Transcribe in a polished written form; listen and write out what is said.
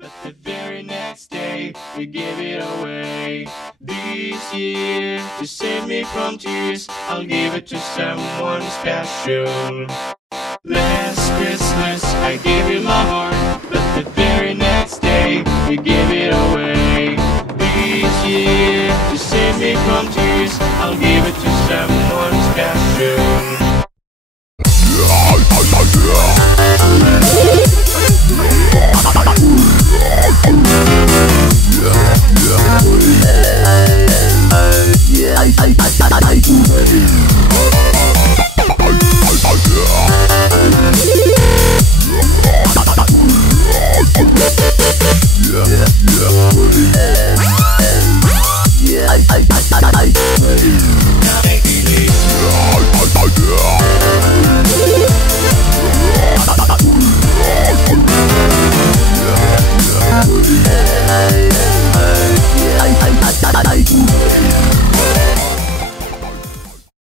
But the very next day, we gave it away. This year, to save me from tears, I'll give it to someone special. Last Christmas, I gave you my heart, but the very next day, we gave it away. This year, to save me from tears, I'll give it to someone special. Yeah.